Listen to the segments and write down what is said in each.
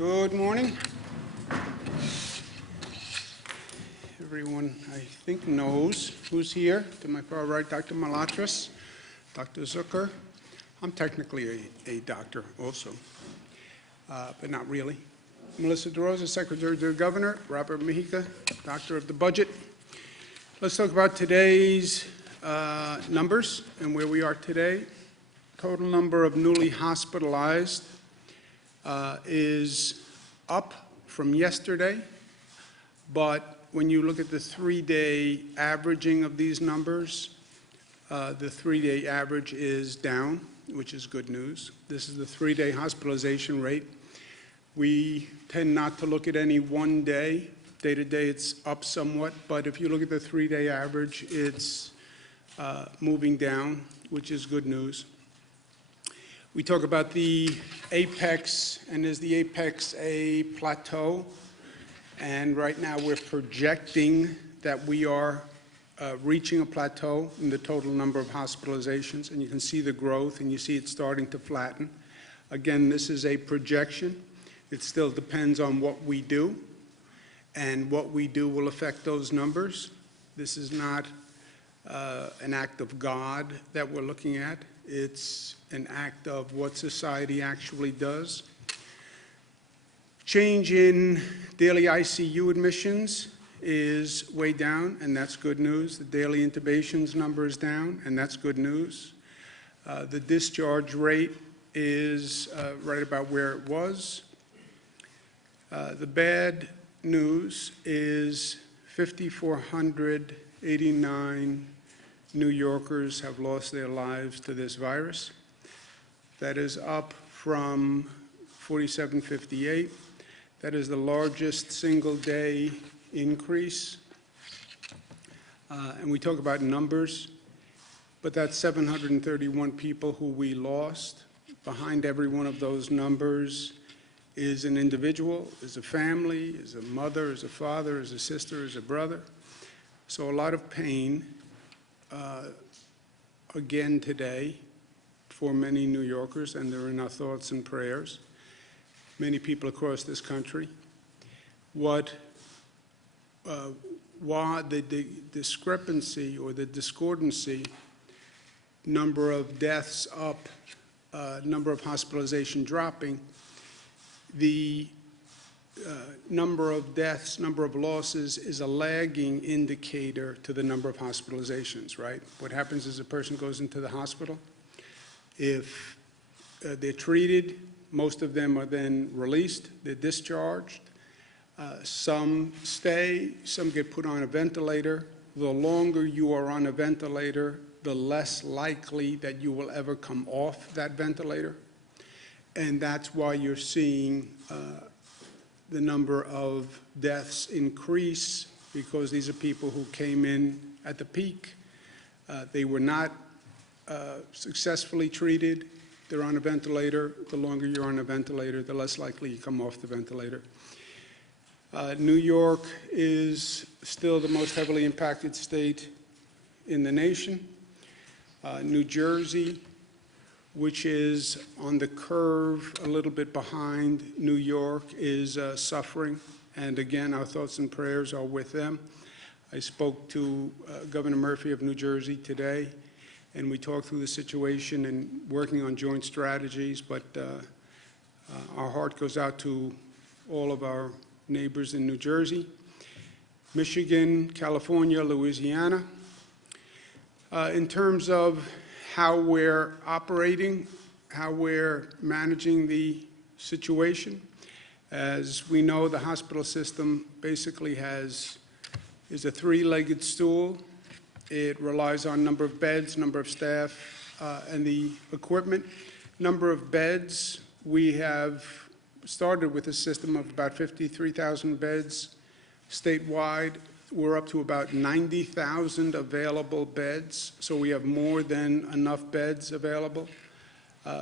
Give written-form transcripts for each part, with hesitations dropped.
Good morning. Everyone, I think, knows who's here. To my far right, Dr. Malatras, Dr. Zucker. I'm technically a doctor also, but not really. Melissa DeRosa, Secretary to the Governor. Robert Mejica, Doctor of the Budget. Let's talk about today's numbers and where we are today. Total number of newly hospitalized is up from yesterday, but when you look at the three-day averaging of these numbers, the three-day average is down, which is good news. This is the three-day hospitalization rate. We tend not to look at any one day. Day to day, it's up somewhat, but if you look at the three-day average, it's moving down, which is good news. We talk about the apex, and is the apex a plateau? And right now we're projecting that we are reaching a plateau in the total number of hospitalizations, and you can see the growth, and you see it starting to flatten. Again, this is a projection. It still depends on what we do, and what we do will affect those numbers. This is not an act of God that we're looking at. It's an act of what society actually does. Change in daily ICU admissions is way down, and that's good news. The daily intubations number is down, and that's good news. The discharge rate is right about where it was. The bad news is 5,489 New Yorkers have lost their lives to this virus. That is up from 4,758. That is the largest single-day increase. And we talk about numbers, but that's 731 people who we lost. Behind every one of those numbers is an individual, is a family, is a mother, is a father, is a sister, is a brother. So a lot of pain, again today, for many New Yorkers, and they're in our thoughts and prayers. Many people across this country. Why the discrepancy or the discordancy, number of deaths up, number of hospitalization dropping, the number of deaths, number of losses is a lagging indicator to the number of hospitalizations, right? What happens is a person goes into the hospital. If they're treated, most of them are then released, they're discharged. Some stay, some get put on a ventilator. The longer you are on a ventilator, the less likely that you will ever come off that ventilator. And that's why you're seeing the number of deaths increase, because these are people who came in at the peak. They were not successfully treated. They're on a ventilator. The longer you're on a ventilator, the less likely you come off the ventilator. New York is still the most heavily impacted state in the nation. New Jersey, which is on the curve a little bit behind New York, is suffering. And again, our thoughts and prayers are with them. I spoke to Governor Murphy of New Jersey today, and we talked through the situation and working on joint strategies, but our heart goes out to all of our neighbors in New Jersey, Michigan, California, Louisiana. In terms of how we're operating, how we're managing the situation, as we know, the hospital system basically is a three-legged stool. It relies on number of beds, number of staff, and the equipment. Number of beds, we have started with a system of about 53,000 beds statewide. We're up to about 90,000 available beds, so we have more than enough beds available.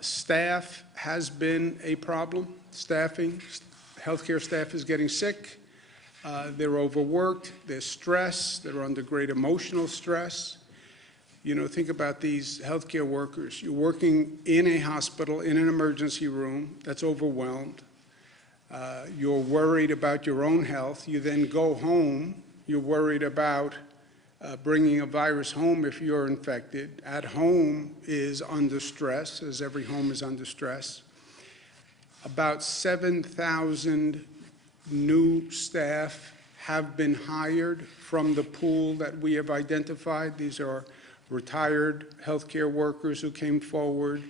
Staff has been a problem. Staffing, healthcare staff is getting sick. They're overworked, they're stressed, they're under great emotional stress. You know, think about these healthcare workers. You're working in a hospital, in an emergency room that's overwhelmed. You're worried about your own health. You then go home. You're worried about bringing a virus home if you're infected. At home is under stress, as every home is under stress. About 7,000 new staff have been hired from the pool that we have identified. These are retired healthcare workers who came forward.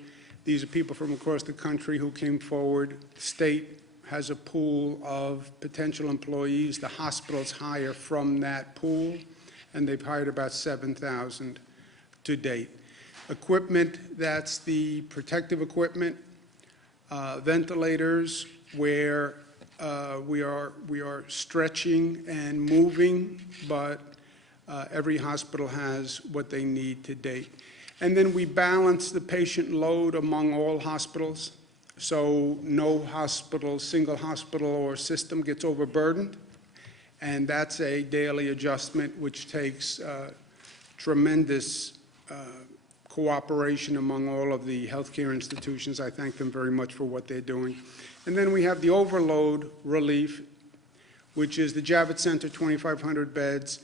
These are people from across the country who came forward. The state has a pool of potential employees. The hospitals hire from that pool, and they've hired about 7,000 to date. Equipment, that's the protective equipment, ventilators, where we are stretching and moving, but every hospital has what they need to date. And then we balance the patient load among all hospitals, so no hospital, single hospital or system gets overburdened. And that's a daily adjustment which takes tremendous cooperation among all of the healthcare institutions. I thank them very much for what they're doing. And then we have the overload relief, which is the Javits Center, 2,500 beds,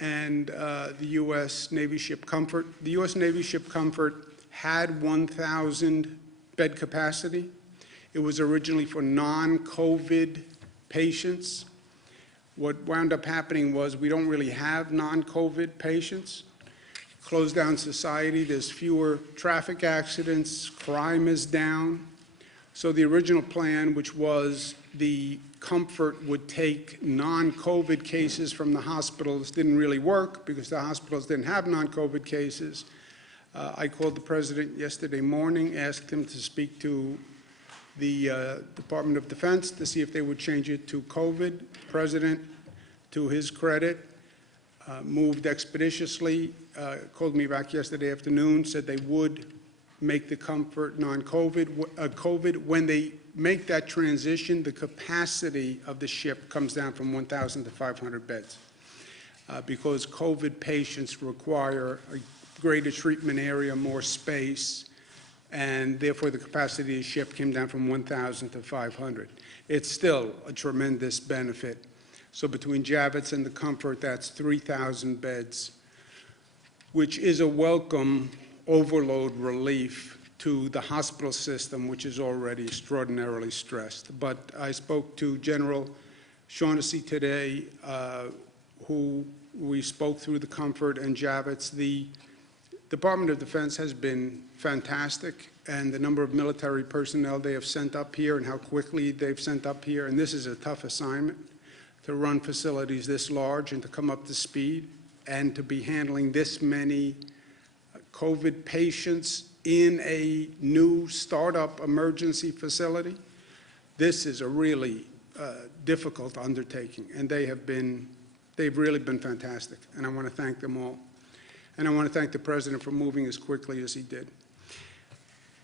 and the U.S. Navy Ship Comfort. The U.S. Navy Ship Comfort had 1,000 bed capacity. It was originally for non-COVID patients. What wound up happening was we don't really have non-COVID patients. Closed down society, there's fewer traffic accidents, crime is down. So the original plan, which was the Comfort would take non-COVID cases from the hospitals, didn't really work because the hospitals didn't have non-COVID cases. I called the president yesterday morning, asked him to speak to the Department of Defense to see if they would change it to COVID. The president, to his credit, moved expeditiously, called me back yesterday afternoon, said they would make the Comfort non-COVID. COVID. When they make that transition, the capacity of the ship comes down from 1,000 to 500 beds because COVID patients require a greater treatment area, more space, and therefore the capacity of the ship came down from 1,000 to 500. It's still a tremendous benefit. So between Javits and the Comfort, that's 3,000 beds, which is a welcome overload relief to the hospital system, which is already extraordinarily stressed. But I spoke to General Shaughnessy today, who we spoke through the Comfort and Javits. The Department of Defense has been fantastic, and the number of military personnel they have sent up here and how quickly they've sent up here, and this is a tough assignment, to run facilities this large and to come up to speed and to be handling this many COVID patients in a new startup emergency facility. This is a really difficult undertaking, and they've really been fantastic, and I want to thank them all. And I want to thank the President for moving as quickly as he did.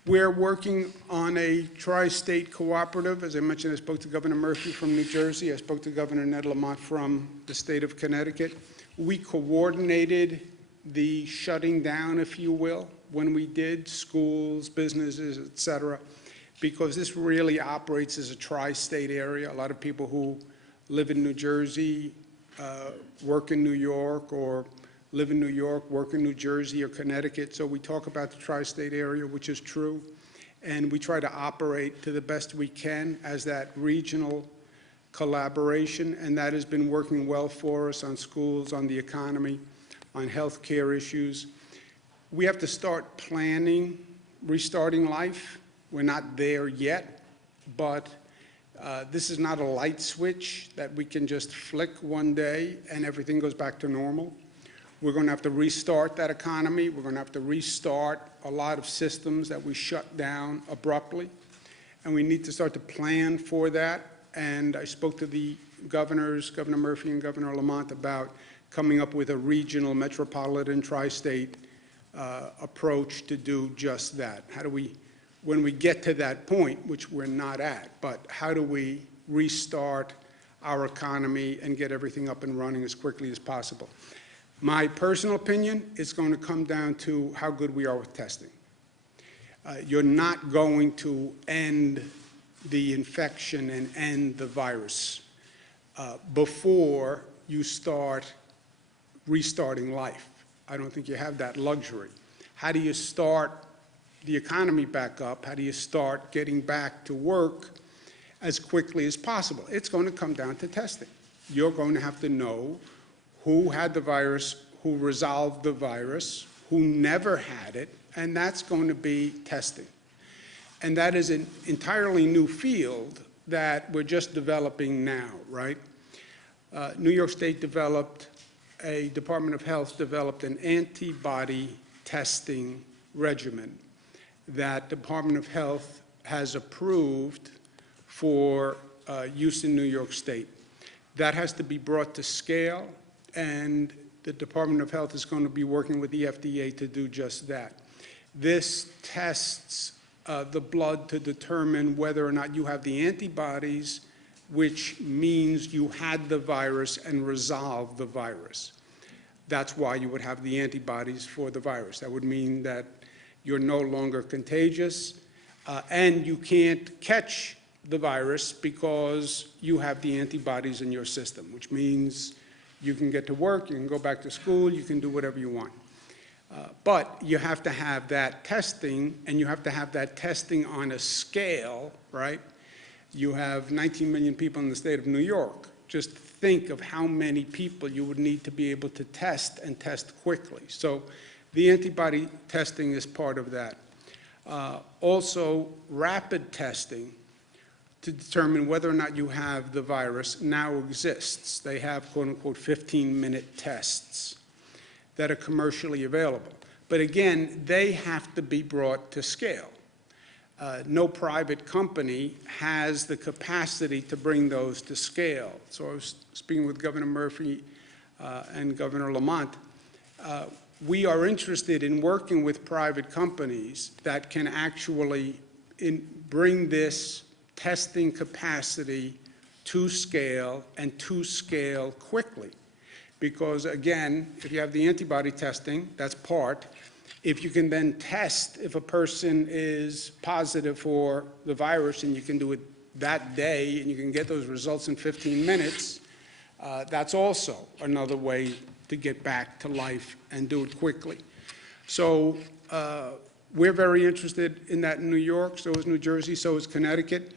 We're working on a tri-state cooperative. As I mentioned, I spoke to Governor Murphy from New Jersey. I spoke to Governor Ned Lamont from the state of Connecticut. We coordinated the shutting down, if you will, when we did schools, businesses, et cetera, because this really operates as a tri-state area. A lot of people who live in New Jersey, work in New York, or live in New York, work in New Jersey or Connecticut. So we talk about the tri-state area, which is true, and we try to operate to the best we can as that regional collaboration, and that has been working well for us on schools, on the economy, on health care issues. We have to start planning, restarting life. We're not there yet, but this is not a light switch that we can just flick one day and everything goes back to normal. We're going to have to restart that economy. We're going to have to restart a lot of systems that we shut down abruptly, and we need to start to plan for that. And I spoke to the governors, Governor Murphy and Governor Lamont, about coming up with a regional, metropolitan, tri-state approach to do just that. How do we, when we get to that point, which we're not at, but how do we restart our economy and get everything up and running as quickly as possible? My personal opinion is going to come down to how good we are with testing. You're not going to end the infection and end the virus before you start restarting life. I don't think you have that luxury. How do you start the economy back up? How do you start getting back to work as quickly as possible? It's going to come down to testing. You're going to have to know who had the virus, who resolved the virus, who never had it, and that's going to be testing. And that is an entirely new field that we're just developing now, right? New York State developed, a Department of Health developed an antibody testing regimen that Department of Health has approved for use in New York State. That has to be brought to scale, and the Department of Health is going to be working with the FDA to do just that. This tests the blood to determine whether or not you have the antibodies, which means you had the virus and resolved the virus. That's why you would have the antibodies for the virus. That would mean that you're no longer contagious, and you can't catch the virus because you have the antibodies in your system, which means you can get to work, you can go back to school, you can do whatever you want. But you have to have that testing, and you have to have that testing on a scale, right? You have 19 million people in the state of New York. Just think of how many people you would need to be able to test and test quickly. So the antibody testing is part of that. Also, rapid testing to determine whether or not you have the virus now exists. They have, quote unquote, 15-minute tests that are commercially available. But again, they have to be brought to scale. No private company has the capacity to bring those to scale. So I was speaking with Governor Murphy and Governor Lamont. We are interested in working with private companies that can actually bring this testing capacity to scale, and to scale quickly. Because again, if you have the antibody testing, that's part. If you can then test if a person is positive for the virus, and you can do it that day, and you can get those results in 15 minutes, that's also another way to get back to life and do it quickly. So we're very interested in that in New York, so is New Jersey, so is Connecticut.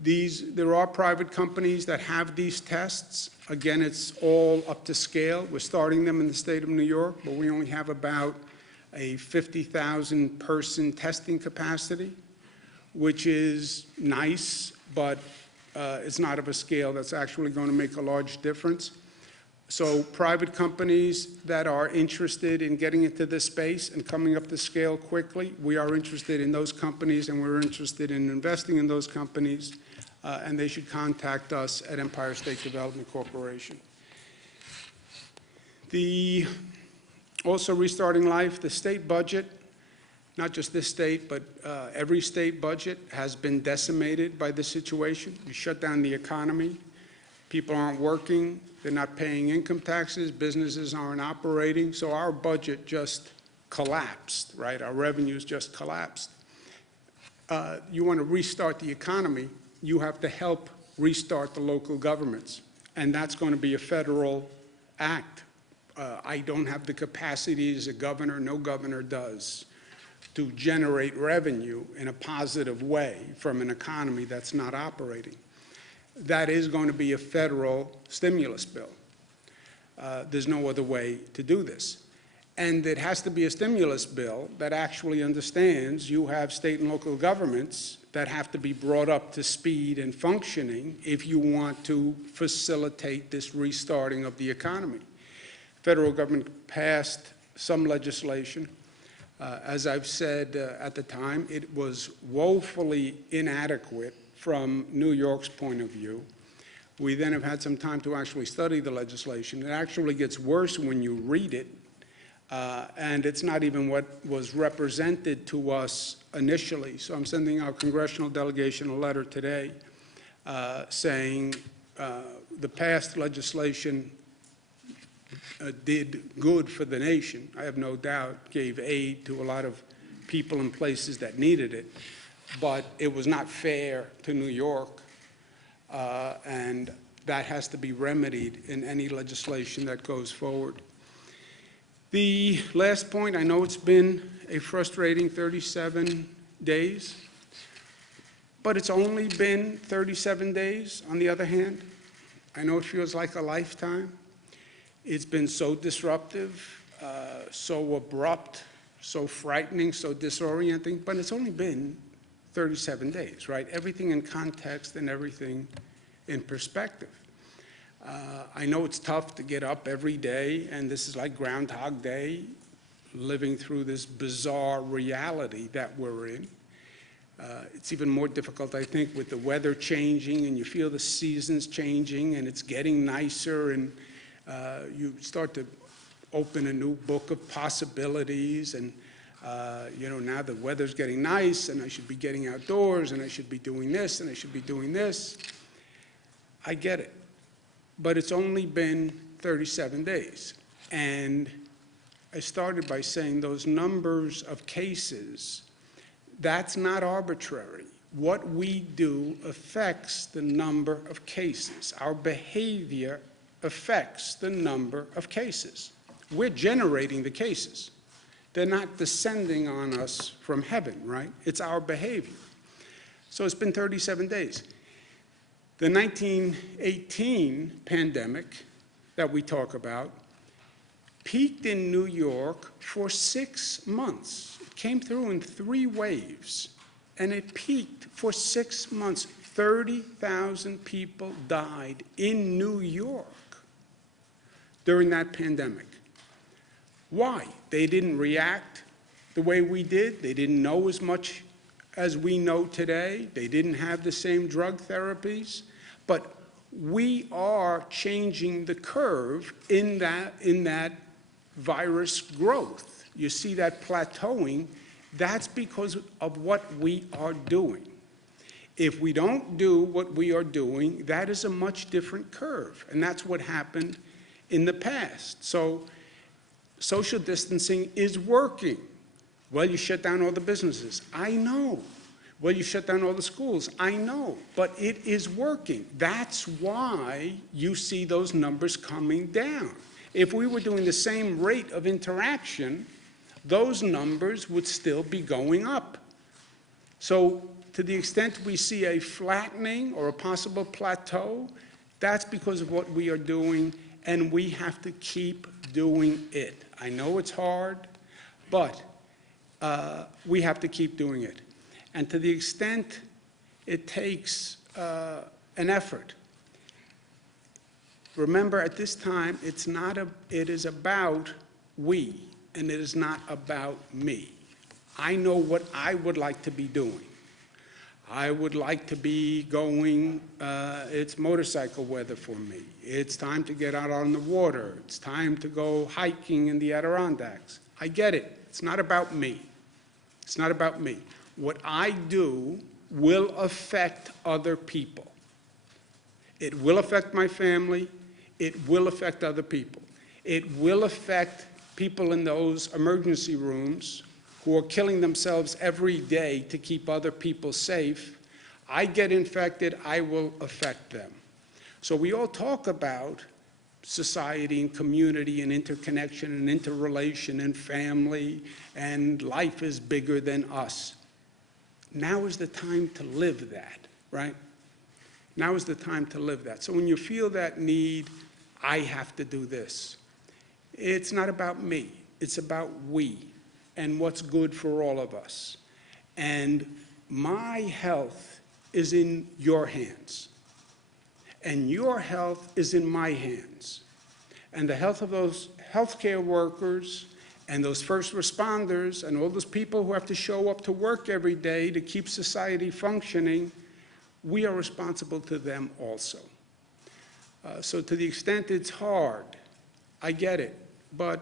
There are private companies that have these tests. Again, it's all up to scale. We're starting them in the state of New York, but we only have about a 50,000 person testing capacity, which is nice, but it's not of a scale that's actually going to make a large difference. So private companies that are interested in getting into this space and coming up to scale quickly, we are interested in those companies, and we're interested in investing in those companies, and they should contact us at Empire State Development Corporation. Also restarting life, the state budget, not just this state, but every state budget has been decimated by this situation. You shut down the economy, people aren't working, they're not paying income taxes, businesses aren't operating, so our budget just collapsed, right? Our revenues just collapsed. You want to restart the economy, you have to help restart the local governments, and that's going to be a federal act. I don't have the capacity as a governor, no governor does, to generate revenue in a positive way from an economy that's not operating. That is going to be a federal stimulus bill. There's no other way to do this. And it has to be a stimulus bill that actually understands you have state and local governments that have to be brought up to speed and functioning if you want to facilitate this restarting of the economy. Federal government passed some legislation. As I've said at the time, it was woefully inadequate from New York's point of view. We then have had some time to actually study the legislation. It actually gets worse when you read it, and it's not even what was represented to us initially. So I'm sending our congressional delegation a letter today saying the past legislation did good for the nation, I have no doubt, gave aid to a lot of people and places that needed it. but it was not fair to New York, and that has to be remedied in any legislation that goes forward. The last point, I know it's been a frustrating 37 days, but it's only been 37 days on the other hand. I know it feels like a lifetime. It's been so disruptive, so abrupt, so frightening, so disorienting, but it's only been 37 days, right? Everything in context and everything in perspective. I know it's tough to get up every day, and this is like Groundhog Day, living through this bizarre reality that we're in. It's even more difficult, I think, with the weather changing, and you feel the seasons changing, and it's getting nicer, and you start to open a new book of possibilities, and now the weather's getting nice, and I should be getting outdoors, and I should be doing this, and I should be doing this. I get it. But it's only been 37 days. And I started by saying those numbers of cases, that's not arbitrary. What we do affects the number of cases. Our behavior affects the number of cases. We're generating the cases. They're not descending on us from heaven, right? It's our behavior. So it's been 37 days. The 1918 pandemic that we talk about peaked in New York for 6 months. It came through in 3 waves, and it peaked for 6 months. 30,000 people died in New York during that pandemic. Why? They didn't react the way we did. They didn't know as much as we know today. They didn't have the same drug therapies. But we are changing the curve in that virus growth. You see that plateauing. That's because of what we are doing. If we don't do what we are doing, that is a much different curve. And that's what happened in the past. So social distancing is working. Well, you shut down all the businesses. I know. Well, you shut down all the schools. I know. But it is working. That's why you see those numbers coming down. If we were doing the same rate of interaction, those numbers would still be going up. So to the extent we see a flattening or a possible plateau, that's because of what we are doing, and we have to keep doing it. I know it's hard, but we have to keep doing it. And to the extent it takes an effort, remember at this time, it is about we, and it is not about me. I know what I would like to be doing. I would like to be going, it's motorcycle weather for me. It's time to get out on the water. It's time to go hiking in the Adirondacks. I get it. It's not about me. It's not about me. What I do will affect other people. It will affect my family. It will affect other people. It will affect people in those emergency rooms who are killing themselves every day to keep other people safe. I get infected, I will affect them. So we all talk about society and community and interconnection and interrelation and family, and life is bigger than us. Now is the time to live that, right? Now is the time to live that. So when you feel that need, I have to do this. It's not about me. It's about we and what's good for all of us. And my health is in your hands. And your health is in my hands. And the health of those healthcare workers and those first responders and all those people who have to show up to work every day to keep society functioning, we are responsible to them also. So to the extent it's hard, I get it. But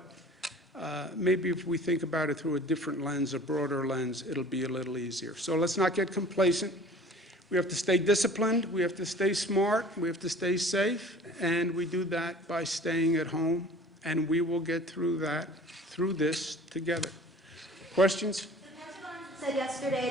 maybe if we think about it through a different lens, a broader lens, it'll be a little easier. So let's not get complacent. We have to stay disciplined. We have to stay smart. We have to stay safe. And we do that by staying at home. And we will get through this together. Questions? The Pentagon said yesterday